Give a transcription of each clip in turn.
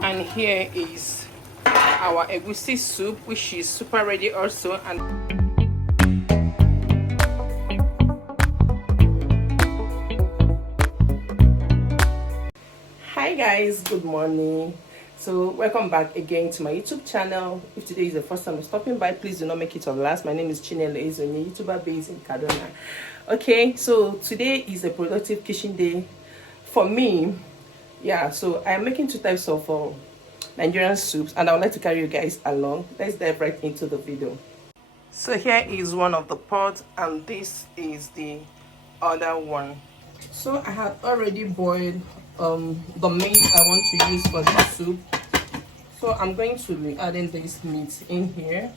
And here is our egusi soup, which is super ready also. And hi guys, good morning. So welcome back again to my YouTube channel. If today is the first time you're stopping by, please do not make it your last. My name is Chinelo Ezoni, YouTuber based in Kaduna. Okay, so today is a productive kitchen day for me. Yeah, so I'm making two types of Nigerian soups, and I would like to carry you guys along. Let's dive right into the video. So here is one of the pots, and this is the other one. So I have already boiled the meat I want to use for the soup. So I'm going to be adding this meat in here.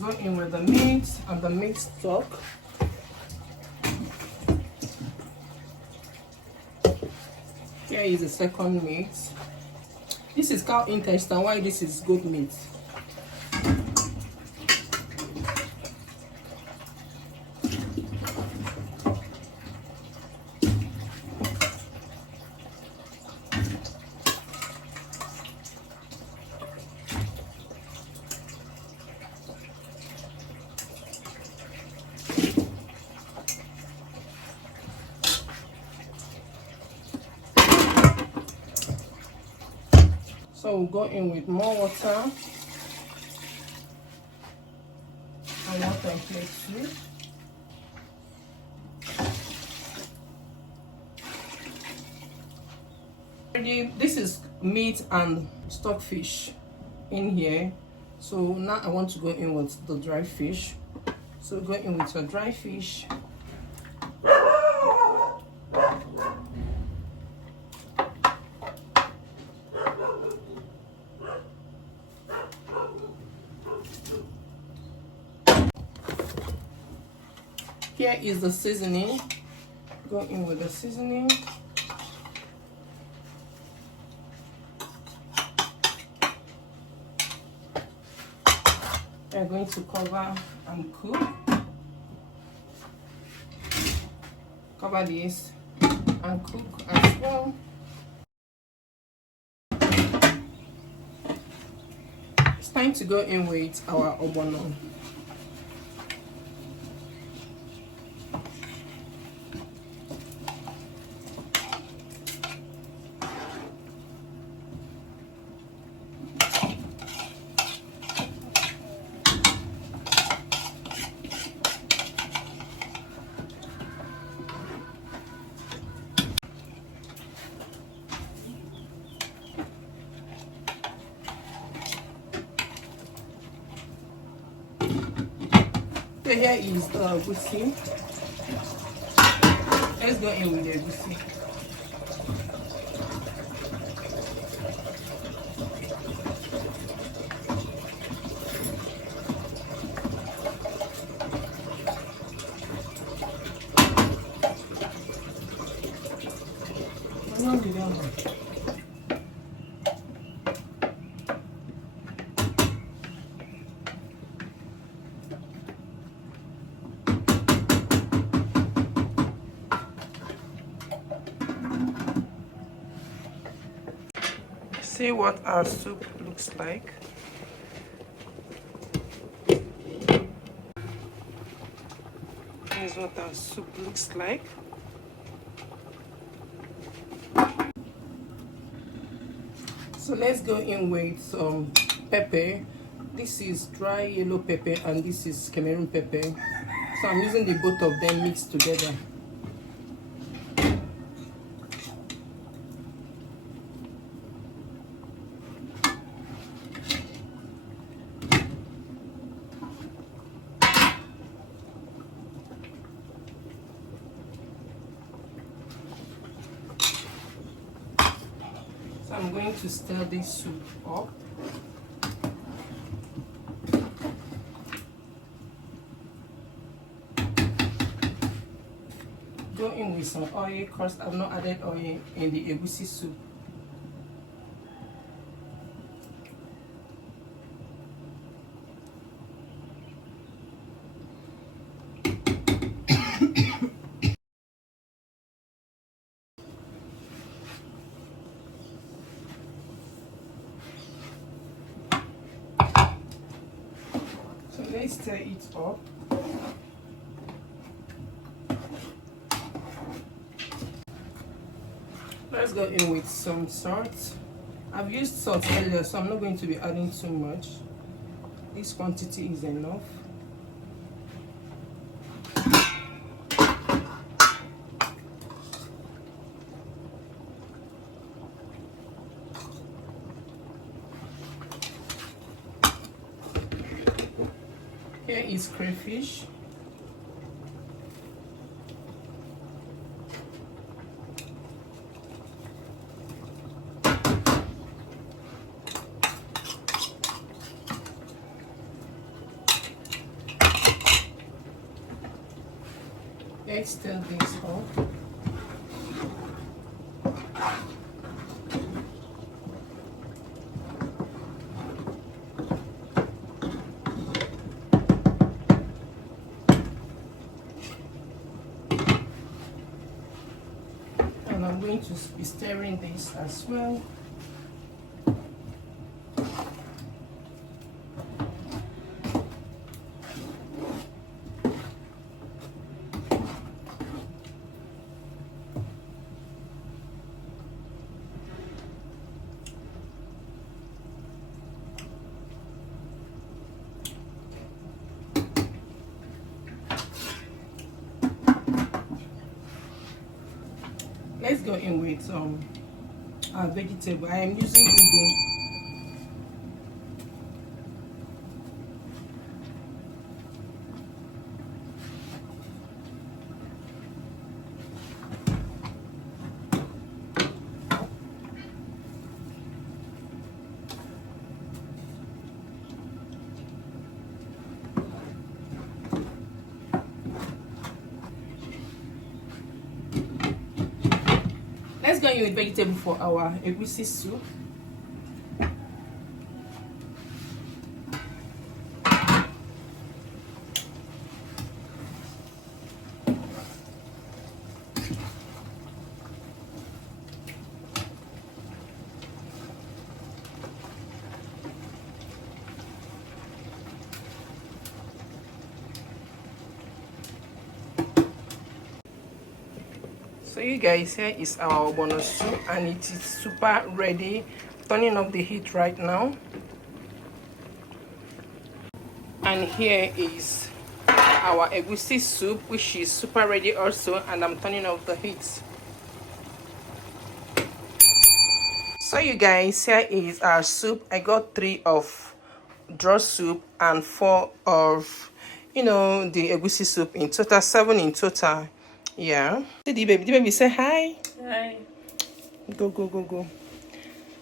Go in with the meat and the meat stock. Here is the second meat. This is cow intestine, while this is goat meat. So we'll go in with more water and water and plate too. This is meat and stockfish in here. So now I want to go in with the dry fish. So go in with your dry fish. Here is the seasoning. Go in with the seasoning. We're going to cover and cook. Cover this and cook as well. It's time to go in with our ogbono. So here is the egusi. Let's go in with the egusi. See what our soup looks like. This is what our soup looks like. So let's go in with some pepper. This is dry yellow pepper and this is Cameroon pepper. So I'm using the both of them mixed together. So I'm going to stir this soup up. Go in with some oil, because I've not added oil in the egusi soup. up. Let's go in with some salt. I've used salt earlier, so I'm not going to be adding too much. This quantity is enough. Here is crayfish. Let's stir this up. And I'm going to be stirring this as well. Let's go in with our vegetable. I am using ugu. Let's go in with vegetable for our egusi soup. So you guys, here is our ogbono soup and it is super ready. Turning off the heat right now. And here is our egusi soup, which is super ready also, and I'm turning off the heat. So you guys, here is our soup. I got 3 of draw soup and 4 of the egusi soup. In total 7 in total. Yeah. The baby say hi. Hi. Go.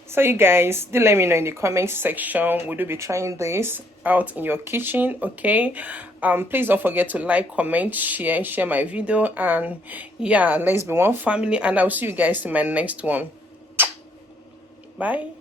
So you guys, do let me know in the comment section, would you be trying this out in your kitchen? Okay, please don't forget to like, comment, share my video, and yeah, let's be one family, and I'll see you guys in my next one. Bye.